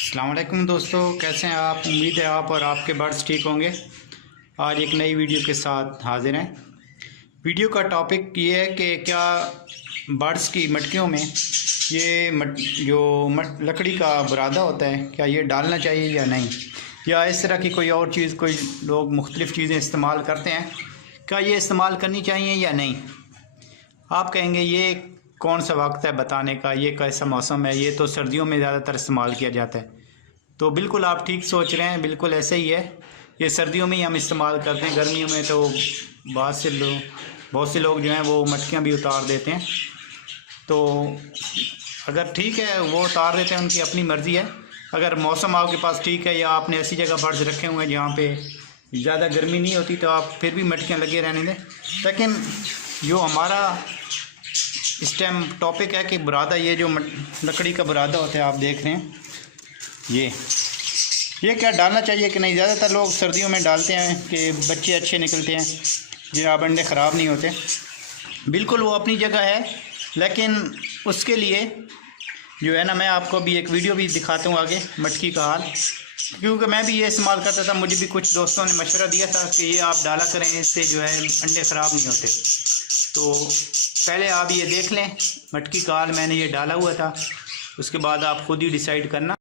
अस्सलामुअलैकुम दोस्तों, कैसे हैं आप? उम्मीद है आप और आपके बर्ड्स ठीक होंगे। आज एक नई वीडियो के साथ हाजिर हैं। वीडियो का टॉपिक ये है कि क्या बर्ड्स की मटकियों में ये लकड़ी का बुरादा होता है, क्या ये डालना चाहिए या नहीं, या इस तरह की कोई और चीज़, कोई लोग मुख्तलिफ़ चीज़ें इस्तेमाल करते हैं, क्या ये इस्तेमाल करनी चाहिए या नहीं। आप कहेंगे ये कौन सा वक्त है बताने का, ये कैसा मौसम है, ये तो सर्दियों में ज़्यादातर इस्तेमाल किया जाता है। तो बिल्कुल आप ठीक सोच रहे हैं, बिल्कुल ऐसे ही है। ये सर्दियों में ही हम इस्तेमाल करते हैं, गर्मियों में तो बहुत से लोग जो हैं वो मटकियाँ भी उतार देते हैं। तो अगर ठीक है वो उतार देते हैं, उनकी अपनी मर्ज़ी है। अगर मौसम आपके पास ठीक है या आपने ऐसी जगह बर्ड्स रखे हुए हैं जहाँ पे ज़्यादा गर्मी नहीं होती, तो आप फिर भी मटकियाँ लगे रहने दें। लेकिन जो हमारा इस टाइम टॉपिक है कि बुरादा, ये जो लकड़ी का बुरादा होता है आप देख रहे हैं, ये क्या डालना चाहिए कि नहीं। ज़्यादातर लोग सर्दियों में डालते हैं कि बच्चे अच्छे निकलते हैं, जनाब अंडे ख़राब नहीं होते। बिल्कुल वो अपनी जगह है, लेकिन उसके लिए जो है ना, मैं आपको अभी एक वीडियो भी दिखाता हूँ आगे मटकी का हाल, क्योंकि मैं भी ये इस्तेमाल करता था। मुझे भी कुछ दोस्तों ने मशवरा दिया था कि ये आप डाला करें, इससे जो है अंडे ख़राब नहीं होते। तो पहले आप ये देख लें मटकी का हाल, मैंने ये डाला हुआ था, उसके बाद आप खुद ही डिसाइड करना।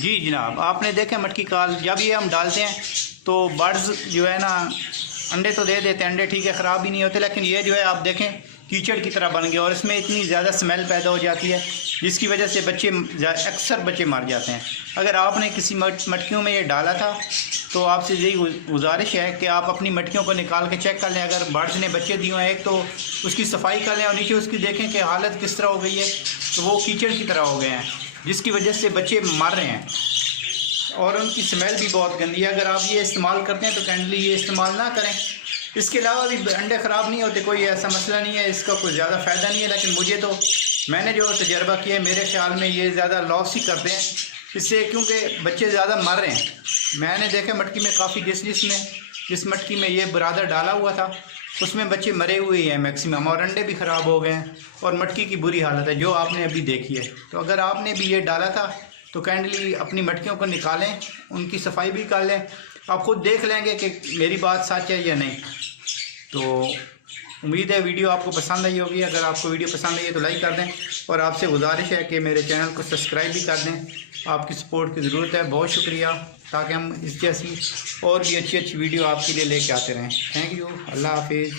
जी जनाब, आपने देखा मटकी काल, जब ये हम डालते हैं तो बर्ड्स जो है ना अंडे तो दे देते हैं, अंडे ठीक है ख़राब ही नहीं होते, लेकिन ये जो है आप देखें कीचड़ की तरह बन गया और इसमें इतनी ज़्यादा स्मेल पैदा हो जाती है जिसकी वजह से अक्सर बच्चे मर जाते हैं। अगर आपने किसी मटकियों में ये डाला था तो आपसे यही गुजारिश है कि आप अपनी मटकियों को निकाल के चेक कर लें। अगर बर्ड्स ने बच्चे दिए हैं एक, तो उसकी सफाई कर लें और नीचे उसकी देखें कि हालत किस तरह हो गई है। तो वो कीचड़ की तरह हो गए हैं जिसकी वजह से बच्चे मर रहे हैं और उनकी स्मेल भी बहुत गंदी है। अगर आप ये इस्तेमाल करते हैं तो कैंडली ये इस्तेमाल ना करें। इसके अलावा भी अंडे ख़राब नहीं होते, कोई ऐसा मसला नहीं है, इसका कोई ज़्यादा फ़ायदा नहीं है। लेकिन मैंने जो तजर्बा किया है, मेरे ख्याल में ये ज़्यादा लॉस ही करते हैं इससे, क्योंकि बच्चे ज़्यादा मर रहे हैं। मैंने देखा मटकी में काफ़ी जिस मटकी में ये बुरादा डाला हुआ था उसमें बच्चे मरे हुए हैं मैक्सिमम, और अंडे भी ख़राब हो गए हैं और मटकी की बुरी हालत है जो आपने अभी देखी है। तो अगर आपने भी ये डाला था तो काइंडली अपनी मटकियों को निकालें, उनकी सफाई भी कर लें, आप खुद देख लेंगे कि मेरी बात सच है या नहीं। तो उम्मीद है वीडियो आपको पसंद आई होगी। अगर आपको वीडियो पसंद आई है तो लाइक कर दें और आपसे गुजारिश है कि मेरे चैनल को सब्सक्राइब भी कर दें। आपकी सपोर्ट की ज़रूरत है, बहुत शुक्रिया, ताकि हम इस जैसी और भी अच्छी वीडियो आपके लिए लेके आते रहें। थैंक यू, अल्लाह हाफिज़।